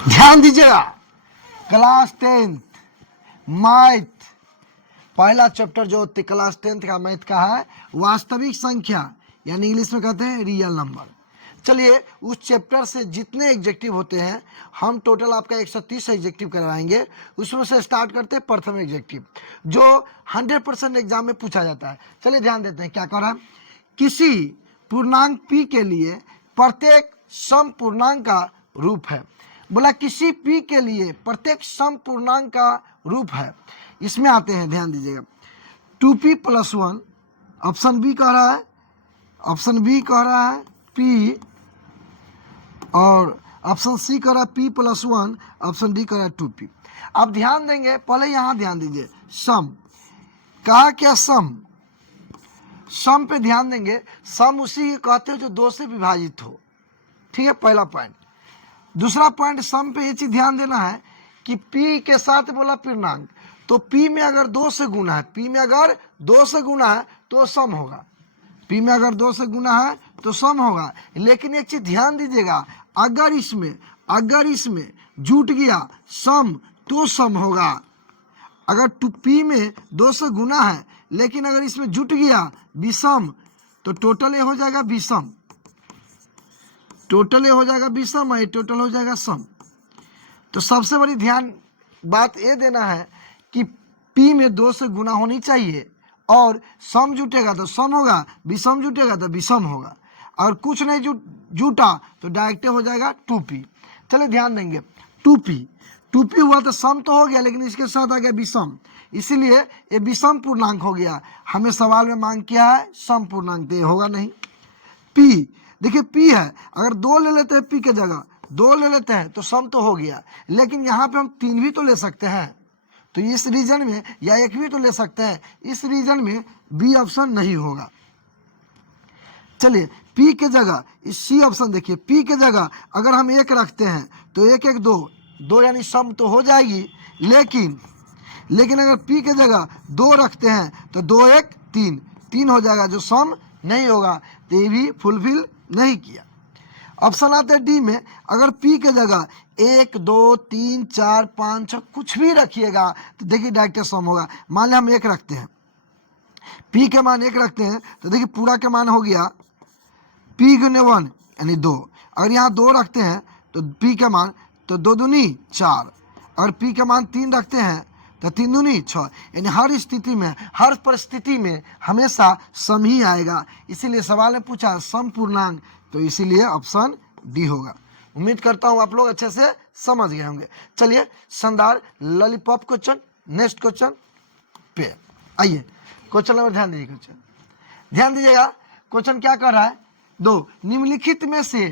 ध्यान दीजिएगा, class 10th math, पहला चैप्टर जो क्लास 10th का मैथ का है वास्तविक संख्या, यानी इंग्लिश में कहते हैं रियल नंबर। चलिए उस चैप्टर से जितने एग्जेक्टिव होते हैं हम टोटल आपका 130 एग्जेक्टिव करवाएंगे। उसमें से स्टार्ट करते हैं प्रथम एग्जेक्टिव जो 100% एग्जाम में पूछा जाता है। चलिए ध्यान देते हैं क्या कर रहा है। किसी पूर्णांक p के लिए प्रत्येक सम पूर्णांक का रूप है। बोला किसी p के लिए प्रत्येक सम पूर्णांक का रूप है। इसमें आते हैं, ध्यान दीजिएगा, 2p + 1, ऑप्शन बी कह रहा है, ऑप्शन बी कह रहा है p, और ऑप्शन सी कह रहा है p + 1, ऑप्शन डी कह रहा है 2p। अब ध्यान देंगे, पहले यहाँ ध्यान दीजिए, सम कहा क्या, सम, सम पे ध्यान देंगे। सम उसी कहते हो जो 2 से विभाजित हो, ठीक है, पहला पॉइंट। दूसरा पॉइंट, सम पे ये चीज ध्यान देना है कि p के साथ बोला पूर्णांक, तो p में अगर 2 से गुना है, p में अगर 2 से गुना है तो सम होगा, p में अगर 2 से गुना है तो सम होगा। लेकिन एक चीज ध्यान दीजिएगा, अगर इसमें जुट गया सम तो सम होगा। अगर p में 2 से गुना है लेकिन अगर इसमें जुट गया विषम तो टोटल ये हो जाएगा विषम, टोटल ये हो जाएगा विषम है, टोटल हो जाएगा सम। तो सबसे बड़ी ध्यान बात ये देना है कि p में 2 से गुना होनी चाहिए और सम जुटेगा तो सम होगा, विषम जुटेगा तो विषम होगा। और कुछ नहीं जुटा तो डायरेक्ट हो जाएगा 2p। चलिए ध्यान देंगे, 2p हुआ तो सम तो हो गया लेकिन इसके साथ आ गया विषम, इसीलिए ये विषम पूर्णांक हो गया। हमें सवाल में मांग किया है सम पूर्णांक, तो ये होगा नहीं। p, देखिए p है, अगर 2 ले लेते हैं p के जगह, 2 ले लेते हैं तो सम तो हो गया, लेकिन यहाँ पे हम 3 भी तो ले सकते हैं, तो इस रीजन में, या 1 भी तो ले सकते हैं, इस रीजन में बी ऑप्शन नहीं होगा। चलिए p के जगह इस सी ऑप्शन देखिए, p के जगह अगर हम 1 रखते हैं तो 1 1 2 यानी सम तो हो जाएगी, लेकिन अगर p के जगह 2 रखते हैं तो 2 1 3 हो जाएगा, जो सम नहीं होगा, तो ये भी फुलफिल नहीं किया। ऑप्शन आते हैं डी में, अगर p के जगह 1 2 3 4 5 6 कुछ भी रखिएगा तो देखिए डायरेक्ट सम होगा। मान लिया हम 1 रखते हैं, p के मान 1 रखते हैं तो देखिए पूरा के मान हो गया p × 1 यानी 2। अगर यहाँ 2 रखते हैं तो p के मान तो 2 दूनी 4, अगर p के मान 3 रखते हैं तो 3 दूनी 6, यानी हर स्थिति में, हर परिस्थिति में हमेशा सम ही आएगा। इसीलिए सवाल में पूछा सम पूर्णांक, तो इसीलिए ऑप्शन डी होगा। उम्मीद करता हूँ आप लोग अच्छे से समझ गए होंगे। चलिए शानदार लॉलीपॉप क्वेश्चन, नेक्स्ट क्वेश्चन पे आइए। क्वेश्चन नंबर ध्यान दीजिएगा, क्वेश्चन क्या कर रहा है, 2 निम्नलिखित में से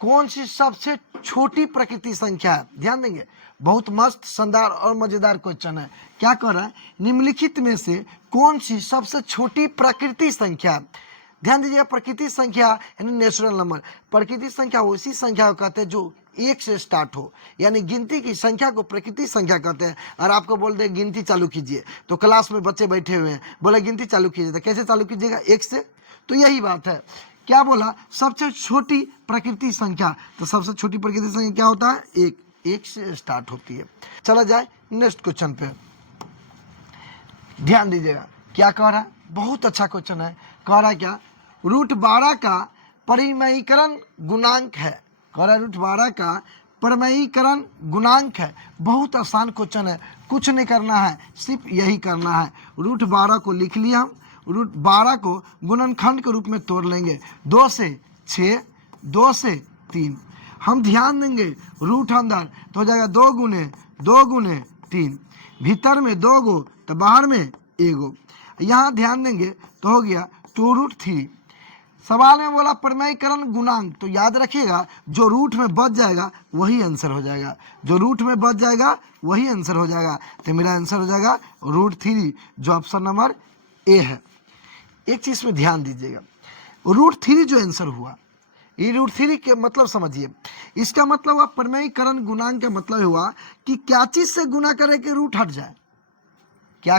कौन सी सबसे छोटी प्रकृति संख्या है। ध्यान देंगे, बहुत मस्त शानदार और मजेदार क्वेश्चन है। क्या कर रहा है, निम्नलिखित में से कौन सी सबसे छोटी प्रकृति संख्या है। ध्यान दीजिएगा, प्रकृति संख्या यानी नेचुरल नंबर। प्रकृति संख्या उसी संख्या को कहते हैं जो 1 से स्टार्ट हो, यानी गिनती की संख्या को प्रकृति संख्या कहते हैं। और आपको बोल दे गिनती चालू कीजिए, तो क्लास में बच्चे बैठे हुए हैं, बोले गिनती चालू कीजिए, तो कैसे चालू कीजिएगा, 1 से। तो यही बात है, क्या बोला, सबसे छोटी प्रकृति संख्या, तो सबसे छोटी प्रकृति संख्या क्या होता है, 1 से स्टार्ट होती है। चला जाए नेक्स्ट क्वेश्चन पे, ध्यान दीजिएगा क्या कह रहा है, बहुत अच्छा क्वेश्चन है। कह रहा है क्या, √12 का परिमेयीकरण गुणांक है। कह रहा है √12 का परिमेयीकरण गुणांक है। बहुत आसान क्वेश्चन है, कुछ नहीं करना है, सिर्फ यही करना है। √12 को लिख लिया हम, √12 को गुणनखंड के रूप में तोड़ लेंगे, 2 से 6, 2 से 3। हम ध्यान देंगे रूट अंदर तो हो जाएगा 2 गुने 3, भीतर में 2 गो तो बाहर में 1 गो। यहाँ ध्यान देंगे तो हो गया 2√3। सवाल में बोला परिमेयीकरण गुणांक, तो याद रखिएगा जो रूट में बच जाएगा वही आंसर हो जाएगा, जो रूट में बच जाएगा वही आंसर हो जाएगा। तो मेरा आंसर हो जाएगा √3, जो ऑप्शन नंबर ए है। एक चीज में ध्यान दीजिएगा, √3 जो आंसर हुआ, ये √3 के मतलब समझिए, इसका मतलब हुआ परिमेयीकरण गुणांक का मतलब हुआ कि क्या चीज से गुना करे कि रूट हट जाए, क्या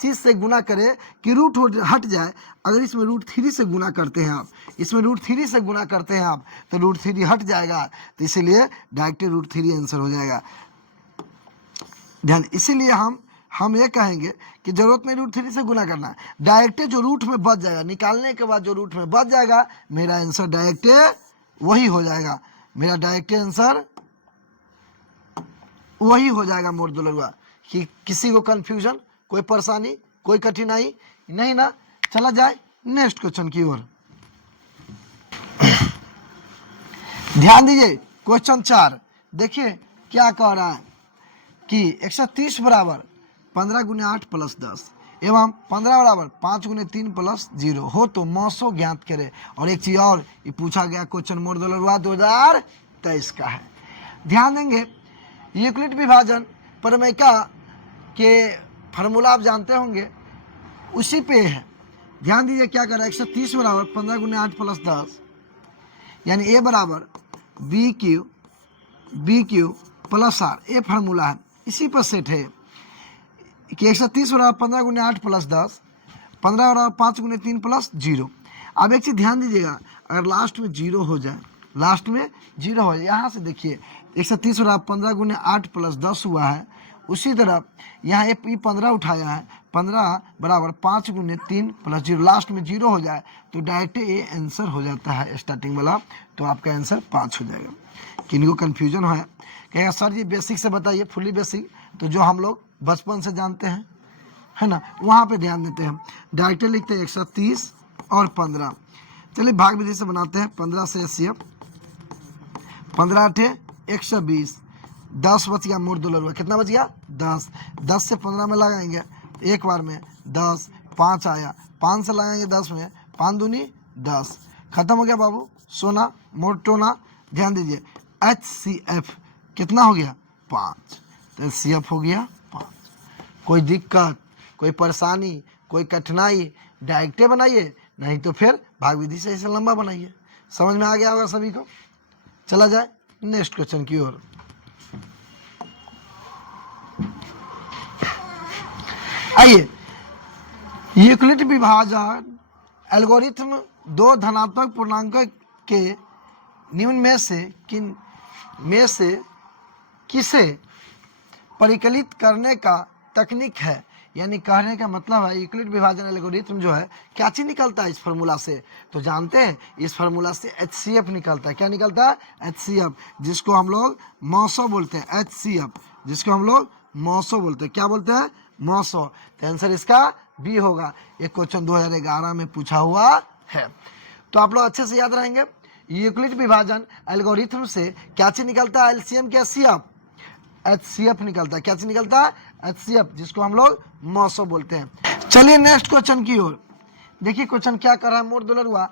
चीज़ से गुना करे कि रूट हट जाए। अगर इसमें √3 से गुना करते हैं आप, इसमें √3 से गुना करते हैं आप, तो √3 हट जाएगा, तो इसीलिए डायरेक्ट √3 आंसर हो जाएगा। ध्यान, इसीलिए हम ये कहेंगे कि जरूरत नहीं √3 से गुना करना, डायरेक्ट जो रूट में बच जाएगा, निकालने के बाद जो रूट में बच जाएगा, मेरा आंसर डायरेक्ट वही हो जाएगा, मेरा डायरेक्ट आंसर वही हो जाएगा मोर दुलरुआ। कि किसी को कंफ्यूजन, कोई परेशानी, कोई कठिनाई नहीं ना। चला जाए नेक्स्ट क्वेश्चन की ओर। ध्यान दीजिए क्वेश्चन 4, देखिए क्या कह रहा है कि 130 बराबर 15 × 8 + 10 एवं 15 बराबर 5 × 3 + 0 हो तो मौसो ज्ञात करे। और एक चीज और, ये पूछा गया क्वेश्चन मोर दुलरुआ 2023 का है। ध्यान देंगे, यूक्लिड विभाजन प्रमेयिका के फार्मूला आप जानते होंगे, उसी पे है। ध्यान दीजिए क्या कर रहा है, 130 बराबर 15 × 8 + 10 यानी ए बराबर BQ + R, ये फार्मूला है, इसी पर सेट है कि 130 बराबर 15 × 8 + 10, 15 बराबर 5 × 3 + 0। अब एक चीज़ ध्यान दीजिएगा, अगर लास्ट में 0 हो जाए, लास्ट में 0 हो जाए, यहाँ से देखिए 130 बराबर 15 × 8 + 10 हुआ है, उसी तरह यहाँ ये 15 उठाया है, 15 बराबर 5 × 3 + 0, लास्ट में 0 हो जाए तो डायरेक्ट ये आंसर हो जाता है स्टार्टिंग वाला, तो आपका आंसर 5 हो जाएगा। किनको कन्फ्यूजन है, कहेगा सर जी बेसिक से बताइए, फुली बेसिक, तो जो हम लोग बचपन से जानते हैं, है ना, वहाँ पे ध्यान देते हैं। डायरेक्ट लिखते हैं 130 और 15। चलिए भाग विधि से बनाते हैं, 15 से HCF, 15 × 8 = 120, 10 बच गया मोर दुलरुआ, कितना बच गया 10, 10 से 15 में लगाएंगे एक बार में 10, 5 आया, 5 से लगाएंगे 10 में, 5 दूनी 10, खत्म हो गया बाबू सोना मोर टोना। ध्यान दीजिए HCF कितना हो गया 5, तो HCF हो गया 5। कोई दिक्कत, कोई परेशानी, कोई कठिनाई, डायरेक्टे बनाइए, नहीं तो फिर भाग विधि से इसे लंबा बनाइए। समझ में आ गया होगा सभी को। चला जाए नेक्स्ट क्वेश्चन की ओर। आइए, यूक्लिड विभाजन एल्गोरिथम दो धनात्मक पूर्णांक के निम्न में से किसे परिकलित करने का तकनीक है। यानी कहने का मतलब है यूक्लिड विभाजन एल्गोरिथम जो है क्या चीज निकलता है इस फार्मूला से, तो जानते हैं इस फार्मूला से HCF निकलता है। क्या निकलता है HCF, जिसको हम लोग मौसो बोलते हैं, HCF जिसको हम लोग मौसो बोलते हैं। क्या बोलते हैं मौसो, तो आंसर इसका B होगा। ये क्वेश्चन 2011 में पूछा हुआ है, तो आप लोग अच्छे से याद रहेंगे। यूक्लिड विभाजन एल्गोरिथम से क्या चीज निकलता है, LCM क्या HCF, HCF निकलता है। क्या चीज निकलता है HCF, जिसको हम लोग मौसो बोलते हैं। चलिए नेक्स्ट क्वेश्चन की ओर देखिए, क्वेश्चन क्या कर रहा है मोर दुलरुआ,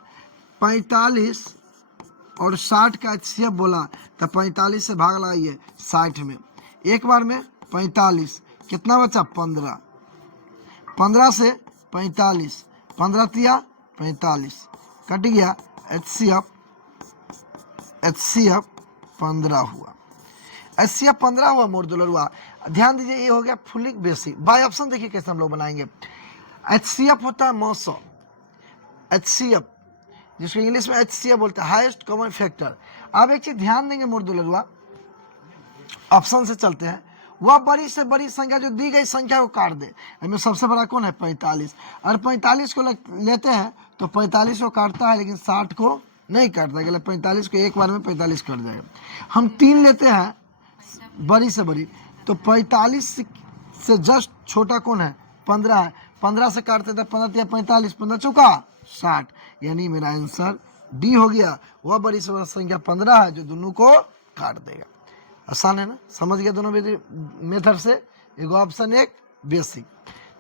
45 और 60 का HCF बोला, तो 45 से भाग लगाइए 60 में, एक बार में 45, कितना बचा 15, 15 से 45, 15 तिया 45, कट गया HCF 15 हुआ, HCF 15 हुआ मोर दुलरुआ। ध्यान दीजिए ये हो गया फुली बेसिक। बाय ऑप्शन देखिए कैसे हम लोग बनाएंगे। HCF होता है मौसो, HCF जिसको इंग्लिश में HCF बोलते हैं, हाईएस्ट कॉमन फैक्टर। अब एक चीज ध्यान देंगे मोर दुलरुआ, ऑप्शन से चलते हैं, वह बड़ी से बड़ी संख्या जो दी गई संख्या को काट दे। इसमें सबसे बड़ा कौन है 45, और 45 को लेते हैं तो 45 को काटता है लेकिन 60 को नहीं काटता, 45 को एक बार में 45 कट जाएगा। हम 3 लेते हैं बड़ी से बड़ी, तो 45 से जस्ट छोटा कौन है 15 है, 15 से काटते थे 15 या 45, 15 चौका 60, यानी मेरा आंसर डी हो गया। वह बड़ी से बड़ी संख्या 15 है जो दोनों को काट देगा। आसान है ना, समझ गया दोनों मेथड से। एक ऑप्शन एक बेसिक,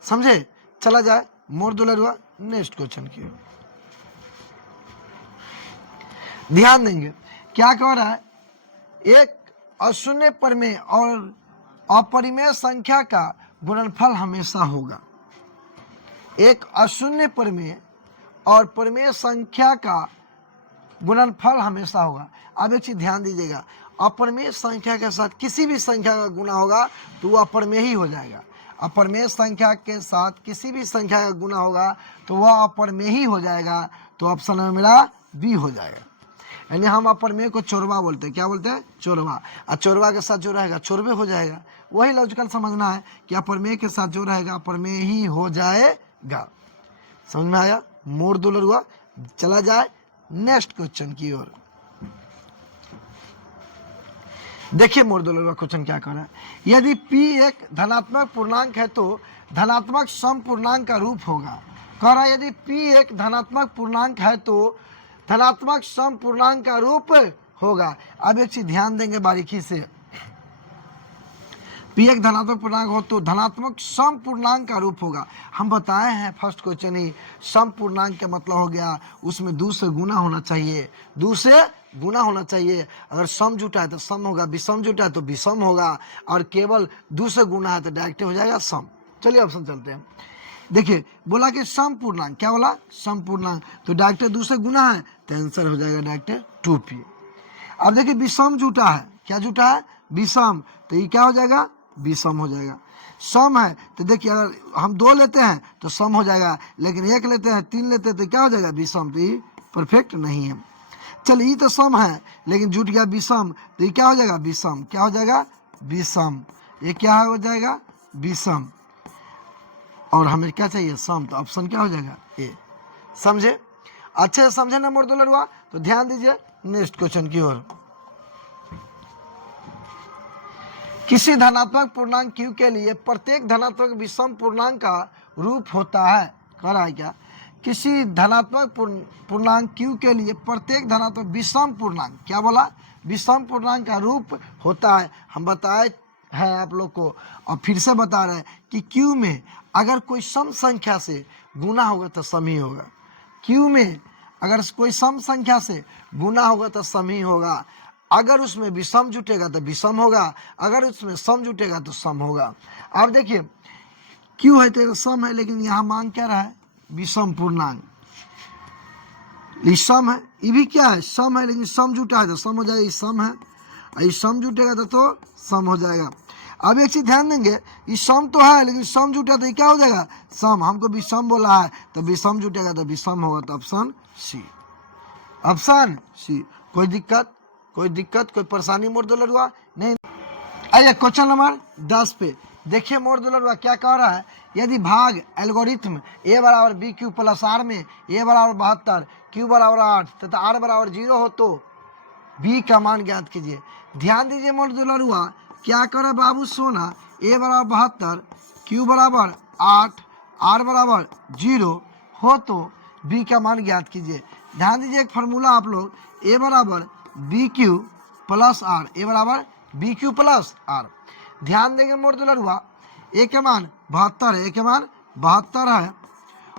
समझे। चला जाए मोर दुलरुआ नेक्स्ट क्वेश्चन की ओर। ध्यान देंगे क्या कह रहा है, एक अशून्य परिमेय और अपरिमेय संख्या का गुणनफल हमेशा होगा। एक अशून्य परिमेय और परिमेय संख्या का गुणनफल हमेशा होगा। अब एक चीज ध्यान दीजिएगा, अपरिमेय संख्या के साथ किसी भी संख्या का गुणा होगा तो वो अपरिमेय ही हो जाएगा। अपरमेय संख्या के साथ किसी भी संख्या का गुना होगा तो वह अपरमेय ही हो जाएगा। तो ऑप्शन में मेरा बी हो जाएगा। यानी हम अपरमेय को चोरवा बोलते हैं। क्या बोलते हैं? चोरवा। और चोरवा के साथ जो रहेगा चोरवे हो जाएगा। वही लॉजिकल समझना है कि अपरमेय के साथ जो रहेगा अपरमेय ही हो जाएगा। समझ में आया? मोड़ दुलर हुआ। चला जाए नेक्स्ट क्वेश्चन की ओर। देखिए मोड़ दुलर हुआ क्वेश्चन क्या कर रहा है। यदि p एक धनात्मक पूर्णांक है तो धनात्मक सम पूर्णांक का रूप होगा। कह रहा है यदि p एक धनात्मक पूर्णांक है तो धनात्मक सम पूर्णांक का रूप होगा। अब एक चीज ध्यान देंगे बारीकी से, p एक धनात्मक पूर्णांक हो तो धनात्मक सम पूर्णांक का रूप होगा। हम बताए हैं फर्स्ट क्वेश्चन ही, सम पूर्णांक का मतलब हो गया उसमें 2 से गुना होना चाहिए, 2 से गुना होना चाहिए। अगर सम जुटा है तो सम होगा, विषम जुटा है तो विषम होगा, और केवल 2 से गुना है तो डायरेक्ट हो जाएगा सम। चलिए ऑप्शन चलते हैं। देखिए बोला कि सम पूर्णांक, क्या बोला? सम पूर्णांक, तो डायरेक्ट 2 से गुना है तो आंसर हो जाएगा डायरेक्ट 2p। अब देखिए विषम जुटा है, क्या जुटा है? विषम, तो ये क्या हो जाएगा? विषम हो जाएगा। सम है तो देखिए अगर हम 2 लेते हैं तो सम हो जाएगा, लेकिन 1 लेते हैं 3 लेते हैं तो क्या हो जाएगा? विषम। तो ये परफेक्ट नहीं है। चल ये तो सम है लेकिन जुट गया विषम, तो ये क्या हो जाएगा? विषम। क्या हो जाएगा? विषम। ये क्या हो जाएगा? विषम। और हमें क्या चाहिए? सम। तो ऑप्शन क्या हो जाएगा? ए। समझे? अच्छे से समझे ना मोड़ दुलर हुआ? तो ध्यान दीजिए नेक्स्ट क्वेश्चन की ओर। किसी धनात्मक पूर्णांक q के लिए प्रत्येक धनात्मक विषम पूर्णांक का रूप होता है। कह रहा है क्या? किसी धनात्मक पूर्णांक q के लिए प्रत्येक धनात्मक विषम पूर्णांक, क्या बोला? विषम पूर्णांक का रूप होता है। हम बताए हैं आप लोग को और फिर से बता रहे हैं कि q में अगर कोई सम संख्या से गुना होगा तो सम ही होगा। q में अगर कोई सम संख्या से गुना होगा तो सम ही होगा। अगर उसमें विषम जुटेगा तो विषम होगा, अगर उसमें सम जुटेगा तो सम होगा। अब देखिए क्यों है तो सम है, लेकिन यहाँ मांग क्या रहा है? विषम पूर्णांक। ये सम है, ये भी क्या है? सम है, लेकिन सम जुटा है तो सम हो जाएगा। ये सम है, ये सम जुटेगा तो सम हो जाएगा। अब एक चीज ध्यान देंगे, ये सम तो है लेकिन सम जुटा तो क्या हो जाएगा? सम। हमको विषम बोला है तो विषम जुटेगा तो विषम होगा। तो ऑप्शन सी। Option C. कोई दिक्कत? कोई दिक्कत, कोई परेशानी मोड़ दुलर हुआ? नहीं। आइए क्वेश्चन नंबर 10 पे देखिए मोड़ दुलर हुआ क्या कह रहा है। यदि भाग एल्गोरिथम a बराबर बी क्यू प्लस आर में a बराबर 72, q बराबर 8 तथा r बराबर 0 हो तो b का मान ज्ञात कीजिए। ध्यान दीजिए मोड़ दुलर हुआ क्या करे बाबू सोना, a बराबर 72, q बराबर 8, r बराबर 0 हो तो b का मान ज्ञात कीजिए। ध्यान दीजिए एक फार्मूला आप लोग, a बराबर बी क्यू प्लस आर, ए बराबर बी क्यू प्लस आर। ध्यान देंगे मोड़ दुलर हुआ ए का मान 72 है, ए का मान 72 है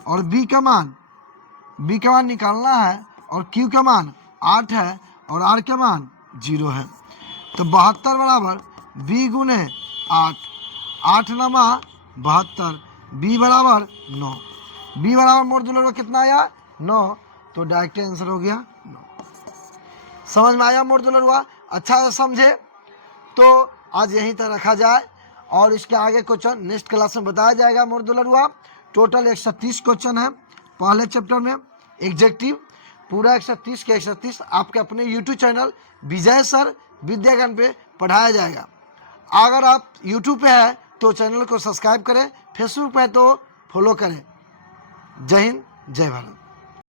और बी का मान निकालना है और क्यू का मान 8 है और आर का मान 0 है। तो 72 बराबर बी गुने 8, 8 नमा 72, बी बराबर 9। बी बराबर मोड़ दुलर हुआ कितना आया? 9। तो डायरेक्ट आंसर हो गया 9। समझ में आया मोड़ दुलर हुआ? अच्छा से समझे तो आज यहीं तक रखा जाए और इसके आगे क्वेश्चन नेक्स्ट क्लास में बताया जाएगा मोड़ दुलर हुआ। टोटल 130 क्वेश्चन है पहले चैप्टर में एग्जेक्टिव, पूरा 130 के 130 आपके अपने यूट्यूब चैनल विजय सर विद्यागन पे पढ़ाया जाएगा। अगर आप यूट्यूब पे है तो चैनल को सब्सक्राइब करें, फेसबुक पे है तो फॉलो करें। जय हिंद, जय भारत।